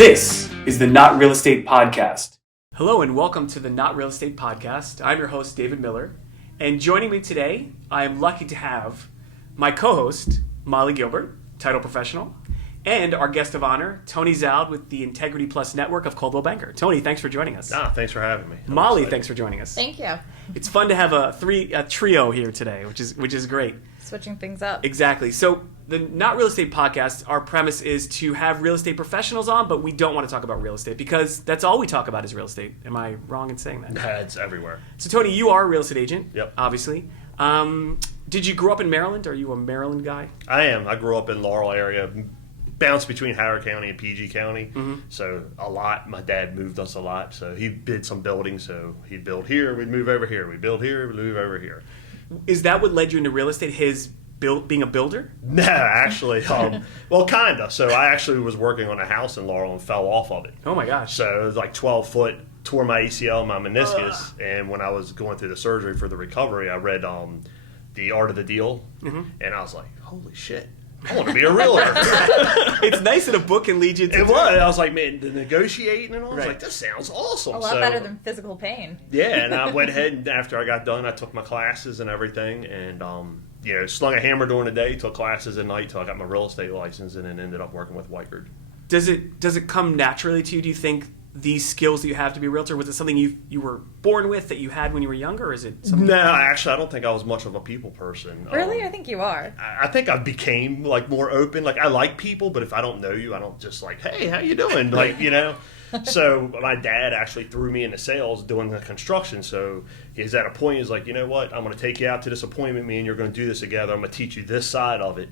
This is the Not Real Estate Podcast. Hello and welcome to the Not Real Estate Podcast. I'm your host, David Miller. And joining me today, I am lucky to have my co-host, Molly Gilbert, title professional, and our guest of honor, Tony Zowd with the Integrity Plus Network of Coldwell Banker. Tony, thanks for joining us. Thanks for having me. Molly, thanks for joining us. Thank you. It's fun to have a trio here today, which is great. Switching things up. Exactly. So the Not Real Estate Podcast, our premise is to have real estate professionals on, but we don't want to talk about real estate because that's all we talk about is real estate. Am I wrong in saying that? Yeah, it's everywhere. So Tony, you are a real estate agent. Yep. Obviously. Did you grow up in Maryland? Are you a Maryland guy? I am. I grew up in Laurel area, bounced between Howard County and PG County. Mm-hmm. So a lot. My dad moved us a lot. So he did some building. So he'd build here, we'd move over here. We'd build here, we'd move over here. Is that what led you into real estate? Being a builder? No, actually. Well, kind of. So I actually was working on a house in Laurel and fell off of it. Oh, my gosh. So it was like 12 foot, tore my ACL, my meniscus. And when I was going through the surgery for the recovery, I read The Art of the Deal. Mm-hmm. And I was like, holy shit. I want to be a realtor. It's nice that a book can lead you to... It was. I was like, man, the negotiating and all. I was like, this sounds awesome. A lot better than physical pain. Yeah, and I went ahead and after I got done, I took my classes and everything. And, slung a hammer during the day, took classes at night till I got my real estate license and then ended up working with Weichert. Does it come naturally to you, do you think, these skills that you have to be a realtor? Was it something you were born with that you had when you were younger, or is it something? No, actually, I don't think I was much of a people person. Really? I think you are. I think I became, more open. I like people, but if I don't know you, I don't just hey, how you doing? So my dad actually threw me into sales doing the construction. So he's at a point, he's like, you know what? I'm going to take you out to this appointment. Me and you're going to do this together. I'm going to teach you this side of it.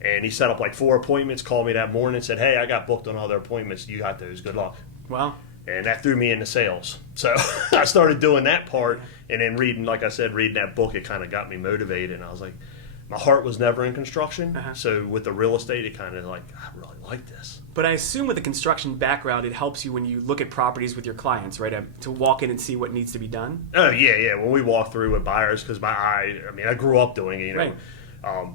And he set up 4 appointments, called me that morning and said, hey, I got booked on other appointments. You got those. Good luck. Wow. And that threw me into sales. So I started doing that part. And then reading that book, it kind of got me motivated. And I was like, my heart was never in construction. Uh-huh. So with the real estate, it kind of I really like this. But I assume with a construction background, it helps you when you look at properties with your clients, right? To walk in and see what needs to be done. Oh, yeah. When we walk through with buyers, because I grew up doing it, Right.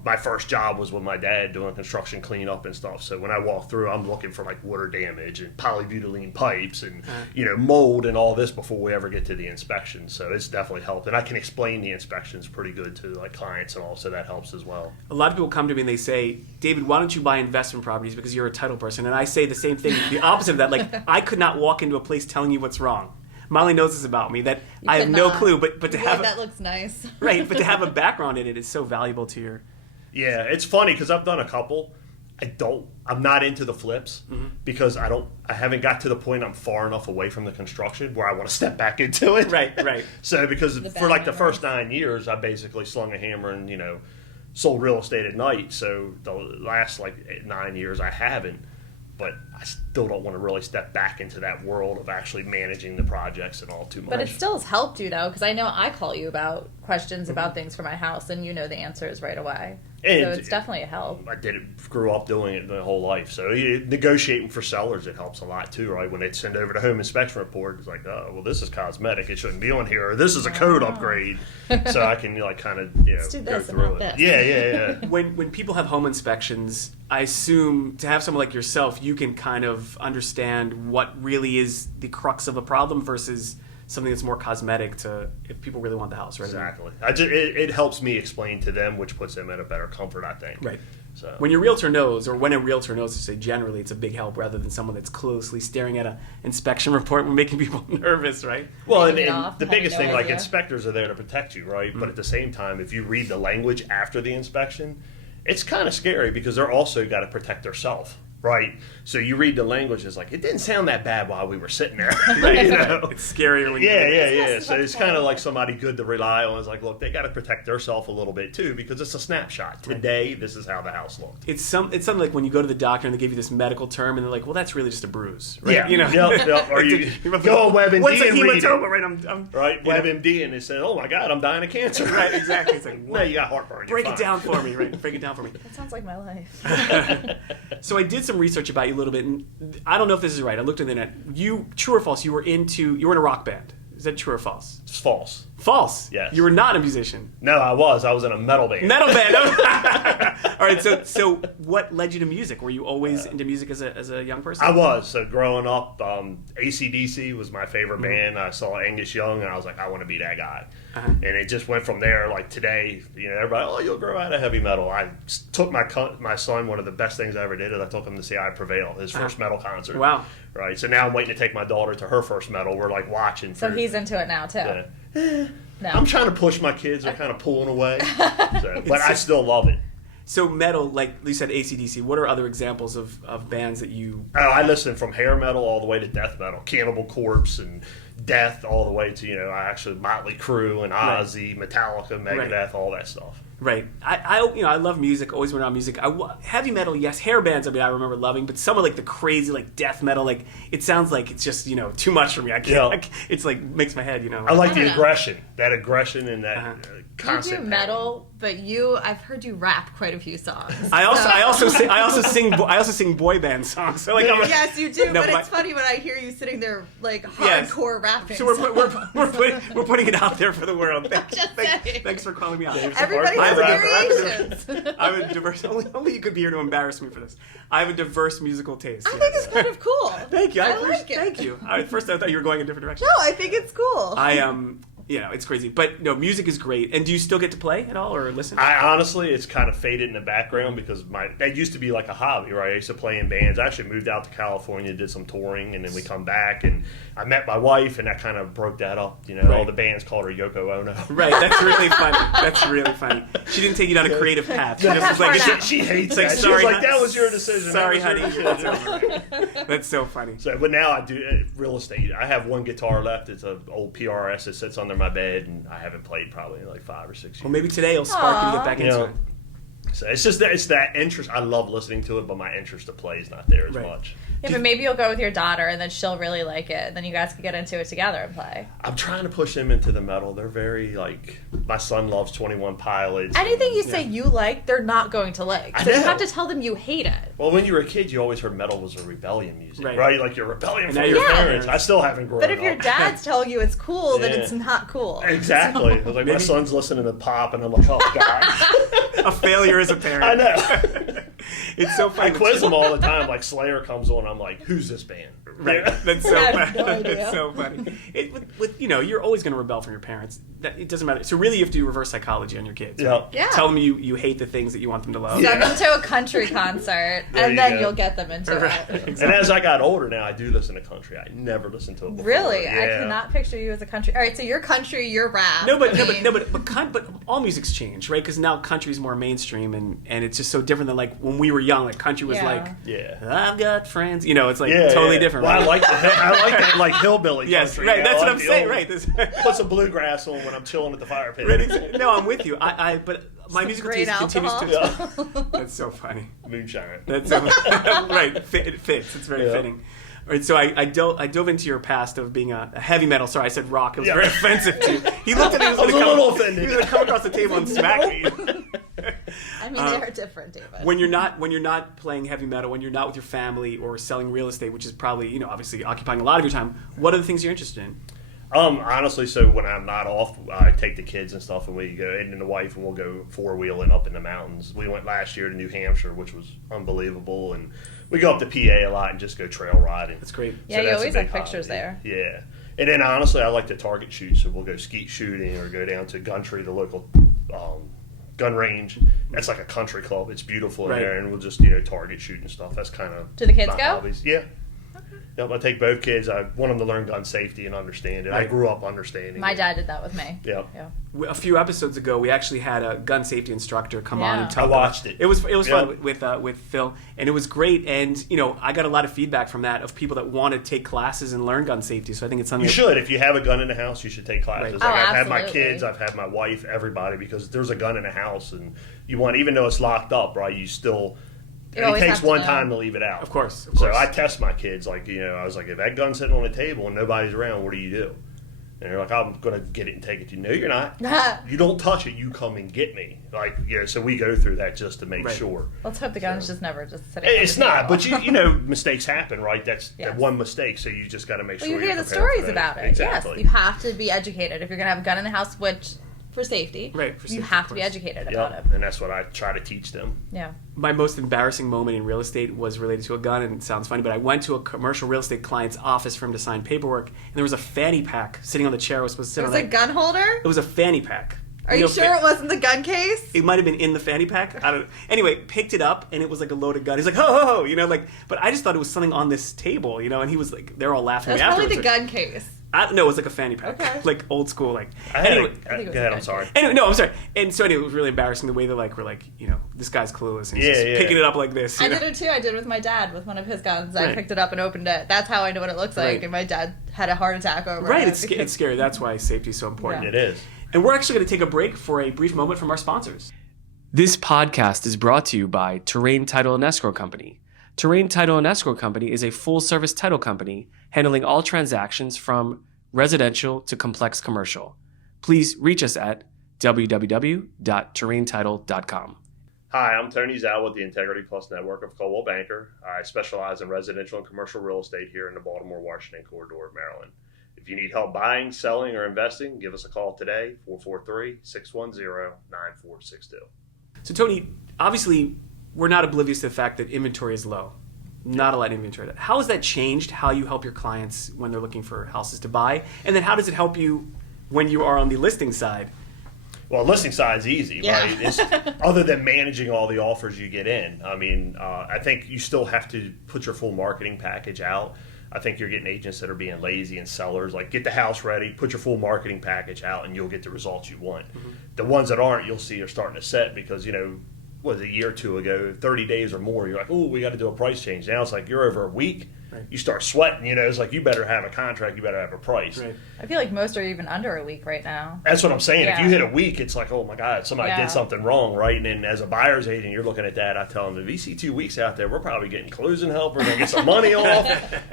My first job was with my dad doing construction cleanup and stuff. So when I walk through, I'm looking for water damage and polybutylene pipes and mold and all this before we ever get to the inspection. So it's definitely helped, and I can explain the inspections pretty good to clients and all. So that helps as well. A lot of people come to me and they say, David, why don't you buy investment properties because you're a title person? And I say the same thing, the opposite of that. I could not walk into a place telling you what's wrong. Molly knows this about me, that I have no clue, but to have that looks nice. Right, but to have a background in it is so valuable to your... Yeah, it's funny because I've done a couple. I'm not into the flips because I haven't got to the point I'm far enough away from the construction where I want to step back into it. Right. So because for the first 9 years, I basically slung a hammer and, sold real estate at night. So the last 9 years I haven't. But I still don't want to really step back into that world of actually managing the projects and all too much. But it still has helped you, though, because I know I call you about questions about things for my house, and you know the answers right away. And so it's definitely a help. I grew up doing it my whole life. So negotiating for sellers, it helps a lot, too, right? When they send over the home inspection report, it's oh, well, this is cosmetic. It shouldn't be on here. Or this is a code upgrade. So I can, kind of, Let's do this go through and not it. This. Yeah. When people have home inspections, I assume to have someone like yourself, you can kind of understand what really is the crux of a problem versus something that's more cosmetic to if people really want the house, right? Exactly. It helps me explain to them, which puts them in a better comfort, I think. Right. So when your realtor knows, or when a realtor knows to say generally, it's a big help rather than someone that's closely staring at an inspection report and making people nervous, right? Well, and the biggest thing, inspectors are there to protect you, right? Mm-hmm. But at the same time, if you read the language after the inspection, it's kind of scary because they're also got to protect themselves. Right, so you read the language, it's it didn't sound that bad while we were sitting there. Right, It's scarier when you Yeah. So it's kind of like somebody good to rely on. It's look, they got to protect themselves a little bit too because it's a snapshot. Today, this is how the house looked. It's something like when you go to the doctor and they give you this medical term and they're like, well, that's really just a bruise, right? Yeah, Yep. Or you go on WebMD and read hematoma, right? Right, WebMD, and they say, oh my God, I'm dying of cancer. Right, exactly. It's no, you got heartburn. Break it down for me, right? Break it down for me. That sounds like my life. So I did some research about you a little bit, and I don't know if this is right. I looked on the internet. True or false, you were in a rock band. Is that true or false? It's false. False. Yes. You were not a musician. No, I was in a metal band. Metal band. All right. So what led you to music? Were you always into music as a young person? I was. So growing up, AC/DC was my favorite band. I saw Angus Young, and I was like, I want to be that guy. And it just went from there. Like today, everybody, oh, you'll grow out of heavy metal. I took my son. One of the best things I ever did is I took him to see I Prevail, his first metal concert. Wow. Right. So now I'm waiting to take my daughter to her first metal. We're like watching. So he's into it now too. No. I'm trying to push my kids. They're kind of pulling away. But I still love it. So metal, like you said, AC/DC, what are other examples of bands that you... Oh, I listen from hair metal all the way to death metal. Cannibal Corpse and Death all the way to, I actually Motley Crue and Ozzy, Metallica, Megadeth, all that stuff. Right. I love music, always went on music. Heavy metal, yes. Hair bands, I remember loving, but some of like the crazy like death metal, like it sounds like it's just, too much for me. I can't, it's like makes my head, I like the aggression. That aggression and that constant You do metal, but I've heard you rap quite a few songs. I also sing boy band songs. So like yes, you do, but it's funny when I hear you sitting there like hardcore rapping. So we're putting it out there for the world. Thanks for calling me out. Everybody has variations. I have a diverse. Only you could be here to embarrass me for this. I have a diverse musical taste. I think it's kind of cool. Thank you. I like it. Thank you. At first, I thought you were going a different direction. No, I think it's cool. It's crazy. But no, music is great. And do you still get to play at all or listen? I honestly, it's kind of faded in the background because that used to be like a hobby, right? I used to play in bands. I actually moved out to California, did some touring, and then we come back, and I met my wife, and that kind of broke that up. All the bands called her Yoko Ono. Right, that's really funny. That's really funny. She didn't take you down a creative path. She just was like, she hates that. She was like, that was your decision. Sorry, honey. That's so funny. But now I do real estate. I have one guitar left. It's an old PRS that sits under my bed, and I haven't played probably in like 5 or 6 years. Well, maybe today will spark you to get back into it. So it's just that interest. I love listening to it, but my interest to play is not there as much. Yeah, but maybe you'll go with your daughter, and then she'll really like it. And then you guys can get into it together and play. I'm trying to push them into the metal. They're very my son loves 21 Pilots. Anything you say you like, they're not going to like. So you have to tell them you hate it. Well, when you were a kid, you always heard metal was a rebellion music, right? Like you're rebelling from your parents. I still haven't grown up. But if your dad's telling you it's cool, then it's not cool. Exactly. So. My son's listening to pop, and I'm like, oh god, a failure as a parent. I know. It's so funny. I quiz them all the time. Like Slayer comes on, I'm like, who's this band? Right. That's so funny. No That's so funny. You're always going to rebel from your parents. It doesn't matter. So really, you have to do reverse psychology on your kids. Yeah. Right? Yeah. Tell them you hate the things that you want them to love. Send them to a country concert, and then you'll get them into it. Exactly. And as I got older now, I do listen to country. I never listened to it before. Really? Yeah. I cannot picture you as a country. All right, so you're country, you're rap. But all music's changed, right? Because now country's more mainstream, and it's just so different than like when we were young. Like country was I've got friends. It's like totally different. Well, right? I like that like hillbilly yes, country. Right. That's what I'm saying. Right. Put some bluegrass on when I'm chilling at the fire pit. Right, no, I'm with you. But my musical taste continues to. Yeah. That's so funny. Moonshine. That's so right. It fits. It's very fitting. All right, so I dove into your past of being a heavy metal. Sorry, I said rock. It was very offensive to you. He looked at me. He was going to come across the table and smack me. I mean, they are different, David. When you're not playing heavy metal, when you're not with your family or selling real estate, which is probably obviously occupying a lot of your time, what are the things you're interested in? Honestly, so when I'm not off, I take the kids and stuff, and we go, and the wife, and we'll go 4-wheeling up in the mountains. We went last year to New Hampshire, which was unbelievable, and we go up to PA a lot and just go trail riding. That's great. Yeah, you always have pictures there. Yeah. And then honestly, I like to target shoot, so we'll go skeet shooting or go down to Gundry, the local gun range. That's like a country club. It's beautiful in there, and we'll just target shoot and stuff. That's kind of do the kids go? Hobbies. Yeah. Yep, I take both kids. I want them to learn gun safety and understand it. I grew up understanding My it. dad did that with me. Yeah. A few episodes ago, we actually had a gun safety instructor come on and talk. I watched it. It was fun with Phil, and it was great. And I got a lot of feedback from that of people that want to take classes and learn gun safety. So I think it's something you should. If you have a gun in the house, you should take classes. Right. I've had my kids, I've had my wife, everybody, because there's a gun in the house, and you want, even though it's locked up, right? You still. It takes one time to leave it out. Of course. So I test my kids. I was like, if that gun's sitting on the table and nobody's around, what do you do? And they're like, I'm going to get it and take it to you. No, you're not. You don't touch it. You come and get me. Like, so we go through that just to make sure. Let's hope the gun's just never just sitting It's not, but you know, mistakes happen, right? That's that one mistake, so you just got to make sure you hear the stories about it. Exactly. Yes, you have to be educated. If you're going to have a gun in the house, which, for safety, you have to be educated about it. And that's what I try to teach them. Yeah. My most embarrassing moment in real estate was related to a gun, and it sounds funny, but I went to a commercial real estate client's office for him to sign paperwork, and there was a fanny pack sitting on the chair I was supposed to sit on. It was a gun holder? It was a fanny pack. Are you sure it wasn't the gun case? It might have been in the fanny pack. I don't know. Anyway, picked it up, and it was like a loaded gun. He's like, ho, ho, ho, you know, like, but I just thought it was something on this table, you know, and he was like, they're all laughing at me afterwards. That's probably the gun case. No, it was like a fanny pack. Okay. Like old school, like. Anyway, go ahead, I'm sorry. Anyway, no, I'm sorry. And so anyway, it was really embarrassing the way that like, we're like, you know, this guy's clueless, and he's just picking it up like this. I did it too. I did it with my dad with one of his guns. I picked it up and opened it. That's how I know what it looks like, and my dad had a heart attack over it. It's scary. That's why safety is so important. Yeah. It is. And we're actually going to take a break for a brief moment from our sponsors. This podcast is brought to you by Terrain Title and Escrow Company. Terrain Title and Escrow Company is a full-service title company handling all transactions from residential to complex commercial. Please reach us at www.terraintitle.com. Hi, I'm Tony Zowd with the Integrity Plus Network of Coldwell Banker. I specialize in residential and commercial real estate here in the Baltimore-Washington corridor of Maryland. If you need help buying, selling, or investing, give us a call today, 443-610-9462. So, Tony, obviously, we're not oblivious to the fact that inventory is low. Not a lot of inventory. How has that changed how you help your clients when they're looking for houses to buy? And then how does it help you when you are on the listing side? Well, listing side's easy, right? It's, other than managing all the offers you get in. I mean, I think you still have to put your full marketing package out. I think you're getting agents that are being lazy and sellers. Like, get the house ready, put your full marketing package out, and you'll get the results you want. Mm-hmm. The ones that aren't, you'll see are starting to set because, you know, what was it, a year or two ago, 30 days or more, you're like, oh, we got to do a price change. Now it's like you're over a week, you start sweating, you know, it's like you better have a contract, you better have a price. Right. I feel like most are even under a week right now. That's what I'm saying. Yeah. If you hit a week, it's like, oh my God, somebody did something wrong, right? And then as a buyer's agent, you're looking at that. I tell them, if you see 2 weeks out there, we're probably getting closing help, we're going to get some money off,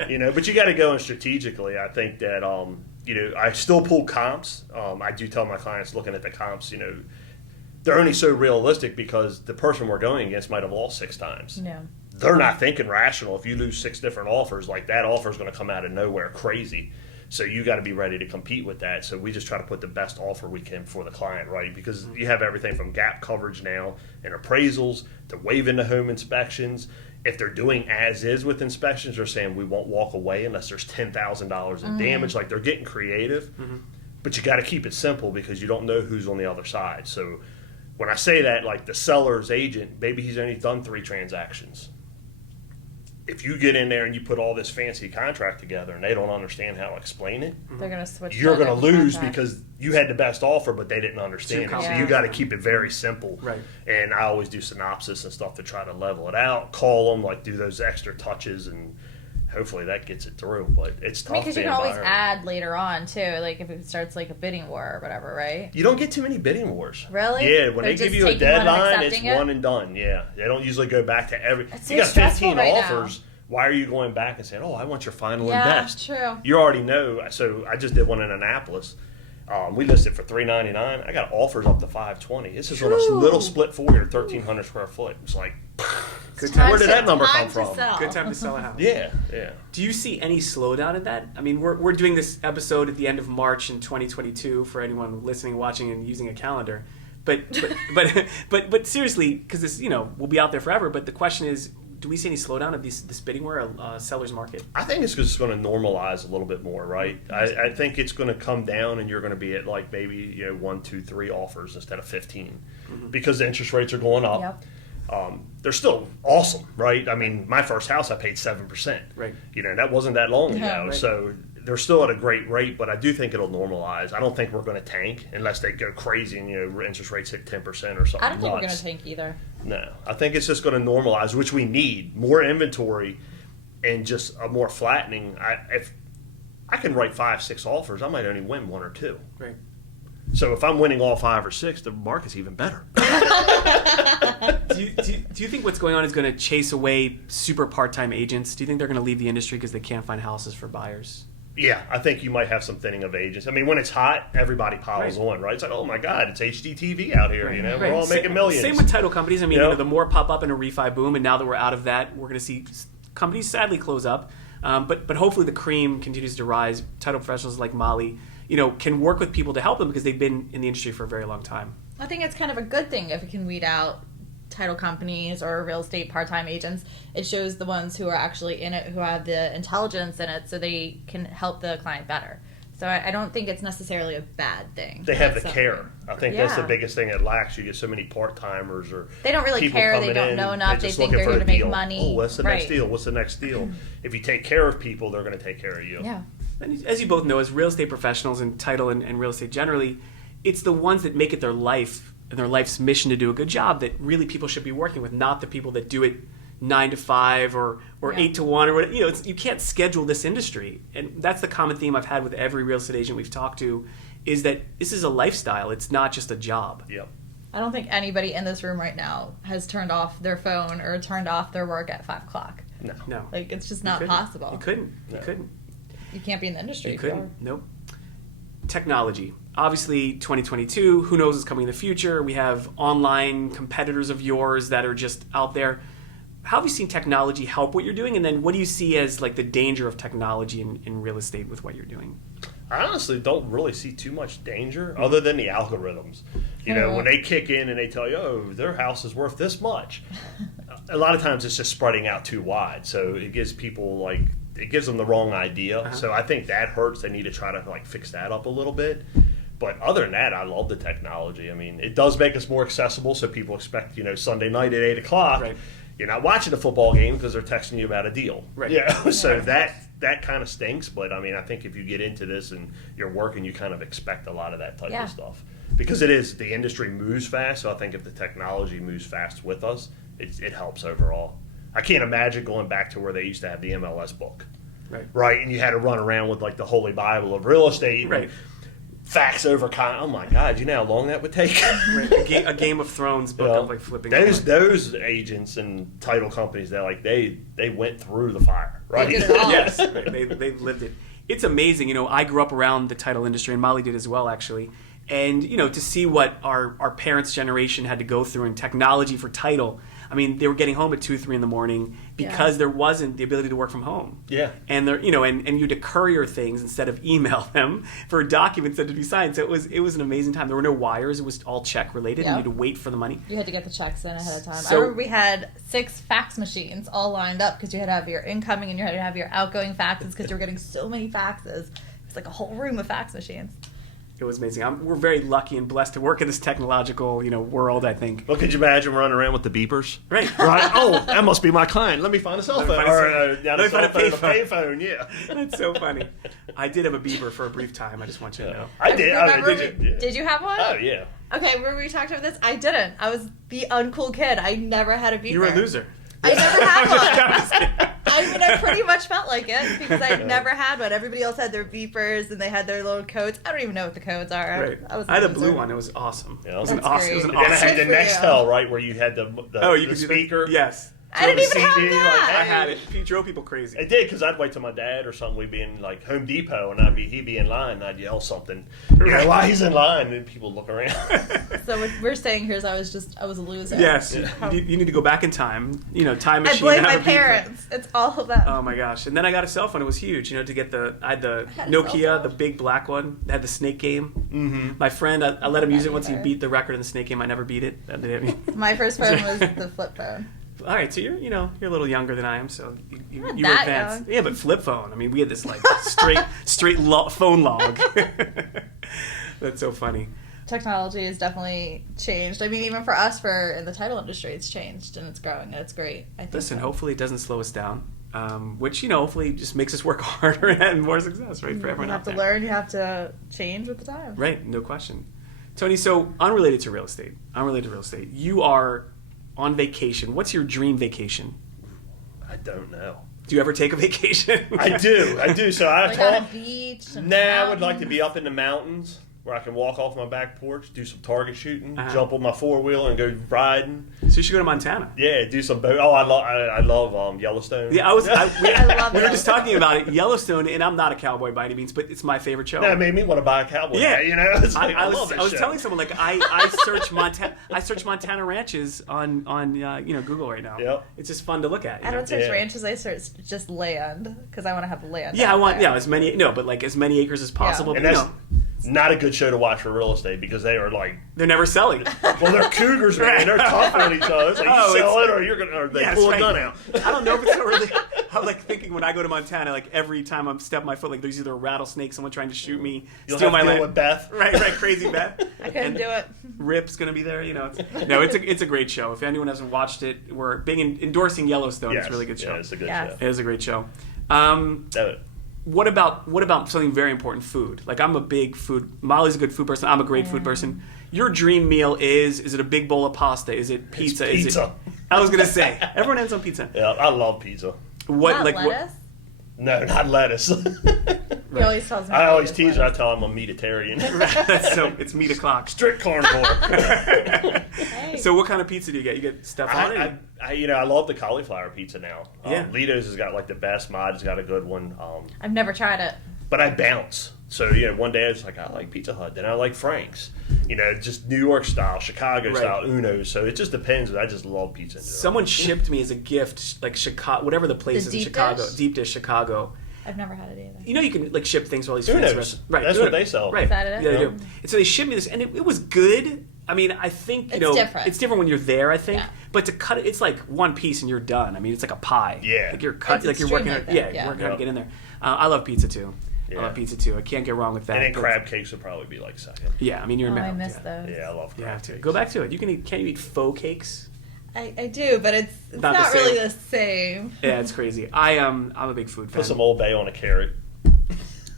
you know, but you got to go in strategically. I think that, you know, I still pull comps. I do tell my clients looking at the comps, you know, they're only so realistic because the person we're going against might have lost 6 times. Yeah. They're not thinking rational. If you lose 6 different offers, like that offer is going to come out of nowhere crazy. So you got to be ready to compete with that. So we just try to put the best offer we can for the client, right? Because you have everything from gap coverage now and appraisals to waiving the home inspections. If they're doing as is with inspections, they're saying we won't walk away unless there's $10,000 in damage. Like, they're getting creative. Mm-hmm. But you got to keep it simple because you don't know who's on the other side. So when I say that, like the seller's agent, maybe he's only done 3 transactions. If you get in there and you put all this fancy contract together and they don't understand how to explain it, they're going to switch. You're going to lose because you had the best offer, but they didn't understand it. So you got to keep it very simple. Right. And I always do synopsis and stuff to try to level it out. Call them, like do those extra touches, and hopefully that gets it through. But it's tough. Because you can always add later on too, like if it starts like a bidding war or whatever, right? You don't get too many bidding wars. Really? Yeah, when they give you a deadline, it's one and done. Yeah, they don't usually go back to every. You got 15 offers. Now. Why are you going back and saying, "Oh, I want your final and best"? Yeah, true. You already know. So I just did one in Annapolis. We listed for $399. I got offers up to $520. This is on a little split foyer, 1,300 square foot. It's like, where did that number come from? Good time to sell a house. Yeah. Do you see any slowdown in that? I mean, we're doing this episode at the end of March in 2022 for anyone listening, watching, and using a calendar. But seriously, because this, you know, we'll be out there forever. But the question is, do we see any slowdown of this bidding war, seller's market? I think it's just going to normalize a little bit more, right? I think it's going to come down, and you're going to be at like maybe 1, 2, 3 offers instead of 15, because the interest rates are going up. Yep. They're still awesome, right? I mean, my first house I paid 7%. Right. You know, that wasn't that long ago. Right. So they're still at a great rate, but I do think it'll normalize. I don't think we're going to tank unless they go crazy and interest rates hit 10% or something. I don't think we're going to tank either. No, I think it's just going to normalize, which we need more inventory and just a more flattening. If I can write 5, 6 offers, I might only win 1 or 2. Right. So if I'm winning all 5 or 6, the market's even better. Do you think what's going on is going to chase away super part-time agents? Do you think they're going to leave the industry because they can't find houses for buyers? Yeah, I think you might have some thinning of agents. I mean, when it's hot, everybody piles on, right? It's like, oh my God, it's HGTV out here, We're all making millions. Same with title companies. I mean, the more pop up in a refi boom, and now that we're out of that, we're going to see companies sadly close up. But hopefully the cream continues to rise. Title professionals like Molly, can work with people to help them because they've been in the industry for a very long time. I think it's kind of a good thing if we can weed out title companies or real estate part-time agents. It shows the ones who are actually in it, who have the intelligence in it, so they can help the client better. So I don't think it's necessarily a bad thing. They have the care. I think that's the biggest thing that lacks. You get so many part-timers or they don't really care. They don't know enough. They think they're going to make money. Oh, what's the next deal? What's the next deal? If you take care of people, they're going to take care of you. Yeah. And as you both know, as real estate professionals and title and real estate generally, it's the ones that make it their life and their life's mission to do a good job that really people should be working with, not the people that do it 9 to 5 or 8 to 1 or whatever. You can't schedule this industry, and that's the common theme I've had with every real estate agent we've talked to, is that this is a lifestyle. It's not just a job. Yep. I don't think anybody in this room right now has turned off their phone or turned off their work at 5 o'clock. No. Like, it's just not possible. You couldn't. No. You couldn't. You can't be in the industry. You couldn't. Nope. Technology. Obviously, 2022, who knows what's coming in the future. We have online competitors of yours that are just out there. How have you seen technology help what you're doing? And then what do you see as like the danger of technology in real estate with what you're doing? I honestly don't really see too much danger other than the algorithms. When they kick in and they tell you, oh, their house is worth this much. A lot of times it's just spreading out too wide. So it gives people it gives them the wrong idea. Uh-huh. So I think that hurts. They need to try to fix that up a little bit. But other than that, I love the technology. I mean, it does make us more accessible. So people expect, Sunday night at 8 o'clock. Right. You're not watching a football game because they're texting you about a deal. Right. Yeah. So that kind of stinks. But I mean, I think if you get into this and you're working, you kind of expect a lot of that type of stuff because the industry moves fast. So I think if the technology moves fast with us, it helps overall. I can't imagine going back to where they used to have the MLS book. Right. And you had to run around with the Holy Bible of real estate. Right. Facts over oh my God, you know how long that would take? Right. A Game of Thrones book of flipping. Those agents and title companies, they went through the fire, right? They did it all. Yes, they've lived it. It's amazing. I grew up around the title industry, and Molly did as well, actually. And to see what our parents' generation had to go through in technology for title. I mean, they were getting home at 2, 3 in the morning because there wasn't the ability to work from home. Yeah. And and you had to courier things instead of email them for documents that to be signed. So it was an amazing time. There were no wires. It was all check related, and you had to wait for the money. You had to get the checks in ahead of time. So, I remember we had 6 fax machines all lined up because you had to have your incoming and you had to have your outgoing faxes because you were getting so many faxes. It's like a whole room of fax machines. It was amazing. We're very lucky and blessed to work in this technological, world, I think. Well, could you imagine running around with the beepers? Right. Right. Oh, that must be my client. Let me find a cell phone. Let me find a payphone. Yeah. That's so funny. I did have a beeper for a brief time. I just want you to know. I did. Did you have one? Oh, yeah. Okay, were we talking about this? I didn't. I was the uncool kid. I never had a beeper. You were a loser. I never had one. I pretty much felt like it because I never had one. Everybody else had their beepers and they had their little codes. I don't even know what the codes are. Right. I had a blue one. It was awesome. Yeah. It was an awesome. And then I had the Nextel, right, where you had the speaker. Yes. I didn't even have that. I had it. It drove people crazy. It did, because I'd wait till my dad or something. We'd be in Home Depot, and he'd be in line, and I'd yell something. While he's in line, and people look around. So what we're saying here is I was a loser. Yes, you need to go back in time. Time machine. I blame my parents. It's all of them. Oh my gosh! And then I got a cell phone. It was huge. To get I had the Nokia, the big black one. That had the Snake game. Mm-hmm. My friend, I let him use it once he beat the record in the Snake game. I never beat it. My first phone was the flip phone. All right, so you're a little younger than I am, so you were that advanced. young. Yeah, but flip phone. I mean, we had this straight phone log. That's so funny. Technology has definitely changed. I mean, even for us, in the title industry, it's changed and it's growing and it's great. I think Listen, hopefully it doesn't slow us down, which hopefully just makes us work harder and more success, right? For everyone you have out to there. learn. You have to change with the time. Right, no question. Tony, so unrelated to real estate, you are on vacation. What's your dream vacation? I don't know. Do you ever take a vacation? I do. So on a beach. I would like to be up in the mountains. where I can walk off my back porch, do some target shooting, jump on my 4-wheeler and go riding. So you should go to Montana. Yeah, do some boat. Oh, I love Yellowstone. Yeah, I love we were it. just talking about it. Yellowstone, and I'm not a cowboy by any means, but it's my favorite show. That made me want to buy a cowboy hat, you know? It's like, I was telling someone, like, I search Montana ranches on Google right now. Yep. It's just fun to look at. I don't search ranches, I search just land, because I want to have land. Yeah, I want as many as many acres as possible. And but, that's not a good show to watch for real estate because they are like... They're never selling. Well, they're cougars, man. They're tough on each other. It's like you sell it or they pull a gun out. I don't know if it's so really... I'm like thinking when I go to Montana, like every time I'm step my foot, like there's either a rattlesnake, someone trying to shoot me, steal my land. With Beth. Right, crazy Beth. I couldn't do it. Rip's gonna be there, It's a great show. If anyone hasn't watched it, we're endorsing Yellowstone. Yes. It's a really good show. Yeah, it's a good Yes. show. It is a great show. What about something very important? Food. Like I'm a big food. Molly's a good food person. I'm a great food person. Your dream meal is it a big bowl of pasta? Is it pizza? It's pizza. I was gonna say everyone ends on pizza. Yeah, I love pizza. Not lettuce? No, not lettuce. He always tells me. I always tease her. I tell him I'm meatitarian. So it's meat o'clock. Strict carnivore. Hey. So what kind of pizza do you get? You get stuff on it? I love the cauliflower pizza now. Yeah. Lito's has got like the best. Mod's got a good one. I've never tried it. But I bounce. So, one day I was like, I like Pizza Hut. Then I like Frank's. Just New York style, Chicago style, Uno's. So it just depends. But I just love pizza. Someone shipped me as a gift, like Chicago, whatever the place is in Chicago. Deep Dish Chicago. I've never had it either. You can like ship things for all these fancy Uno's. restaurants. Right. That's what they sell. Right. Is that it? Yeah, they do. And so they shipped me this, and it was good. I mean, I think, It's different. It's different when you're there, I think. Yeah. But to cut it, it's like one piece and you're done. I mean, it's like a pie. Yeah. Like you're cut, It's like you're working extremely hard. thick, You're working hard to Yep. get in there. I love pizza too. Yeah. I love pizza too. I can't get wrong with that. And then But- crab cakes would probably be like second. Yeah, I mean, you're in I Maryland. miss yeah. those. Yeah, I love You crab have to. cakes. Go back to it. Can't you eat faux cakes? I do, but it's Not the not same. really the same. Yeah, it's crazy. I'm a big food fan. Put some Old Bay on a carrot.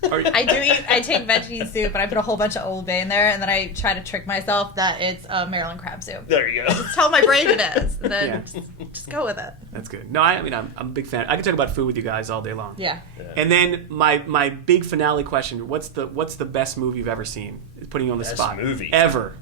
I take veggie soup and I put a whole bunch of Old Bay in there, and then I try to trick myself that it's Maryland crab soup. There you go. Just tell my brain it is, and then just go with it. That's good. No, I mean, I'm a big fan. I can talk about food with you guys all day long. Yeah. And then my big finale question: What's the best movie you've ever seen? Putting you on the Best spot. movie? Ever.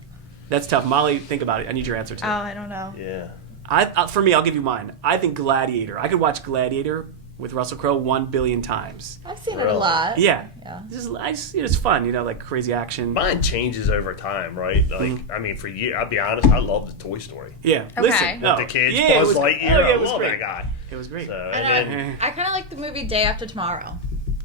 That's tough. Molly, think about it. I need your answer too. Oh, I don't know. Yeah. For me, I'll give you mine. I think Gladiator. I could watch Gladiator with Russell Crowe 1 billion times. I've seen it Really? a lot. Yeah. Yeah. It's fun, like crazy action. Mine changes over time, right? Like, I mean, for you, I'll be honest, I love the Toy Story. Yeah. Okay. Listen. With the kids, yeah, Buzz Lightyear, I it was love great. that guy. It was great. So, I and know. then, I kind of like the movie Day After Tomorrow.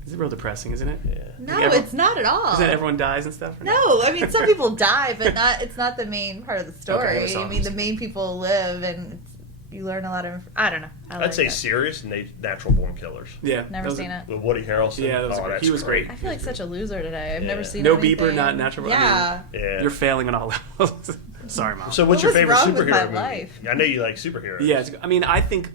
It's real depressing, isn't it? yeah. No, Yeah, it's not at all. Isn't that everyone dies and stuff? or No, I mean some people die, but it's not the main part of the story. Okay, I mean the main people live, and you learn a lot of. I don't know. I'd say serious Natural Born Killers. Yeah. Never seen it. With Woody Harrelson. Yeah, that was great. that's He was great. I feel like such a loser today. I've never Yeah. seen No anything. beeper, not natural. Yeah. Yeah. You're failing on all levels. Sorry, Mom. So what's What your was favorite wrong with my superhero movie? life? I know you like superheroes. Yeah, I think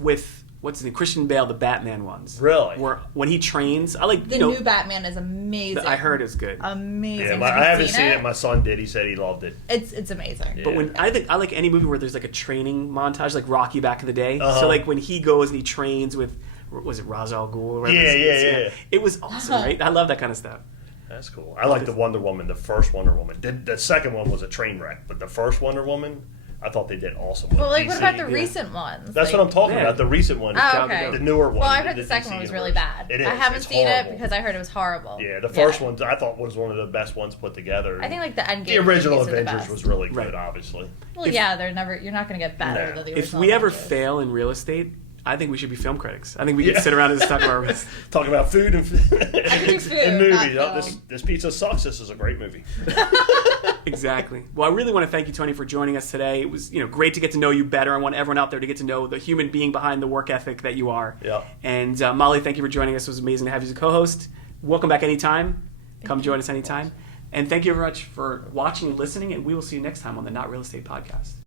with what's his name, Christian Bale, the Batman ones. Really? Where when he trains, I like The new Batman is amazing. I heard it's good. Amazing. Yeah, Have I you haven't seen it. My son did. He said he loved it. It's amazing. Yeah. But when I like any movie where there's like a training montage, like Rocky back in the day. Uh-huh. So like when he goes and he trains with, was it Ra's al Ghul? Or whatever Yeah, his- yeah. It was awesome, right? I love that kind of stuff. That's cool. I like the Wonder Woman, the first Wonder Woman. The second one was a train wreck, but the first Wonder Woman, I thought they did awesome. But like, what DC. about the recent ones? That's like, what I'm talking Yeah. about. The recent one. Oh, okay. The newer one. Well, I heard the DC second one was really universe. bad. It is. I haven't It's seen horrible. it because I heard it was horrible. Yeah, the first one I thought was one of the best ones put together. I think like the Endgame. The original movies are the Avengers best. was really good, Right. obviously. Well, If- yeah, you're not going to get better No. than the If original. we ever Avengers. fail in real estate, I think we should be film critics. I think we Yeah. could sit around and just talk about it. Talk about food and, do food, and not movies. Oh, film. this pizza sucks. This is a great movie. Exactly. Well, I really want to thank you, Tony, for joining us today. It was great to get to know you better. I want everyone out there to get to know the human being behind the work ethic that you are. Yeah. And Molly, thank you for joining us. It was amazing to have you as a co-host. Welcome back anytime. Come join us anytime. And thank you very much for watching and listening, and we will see you next time on the Not Real Estate Podcast.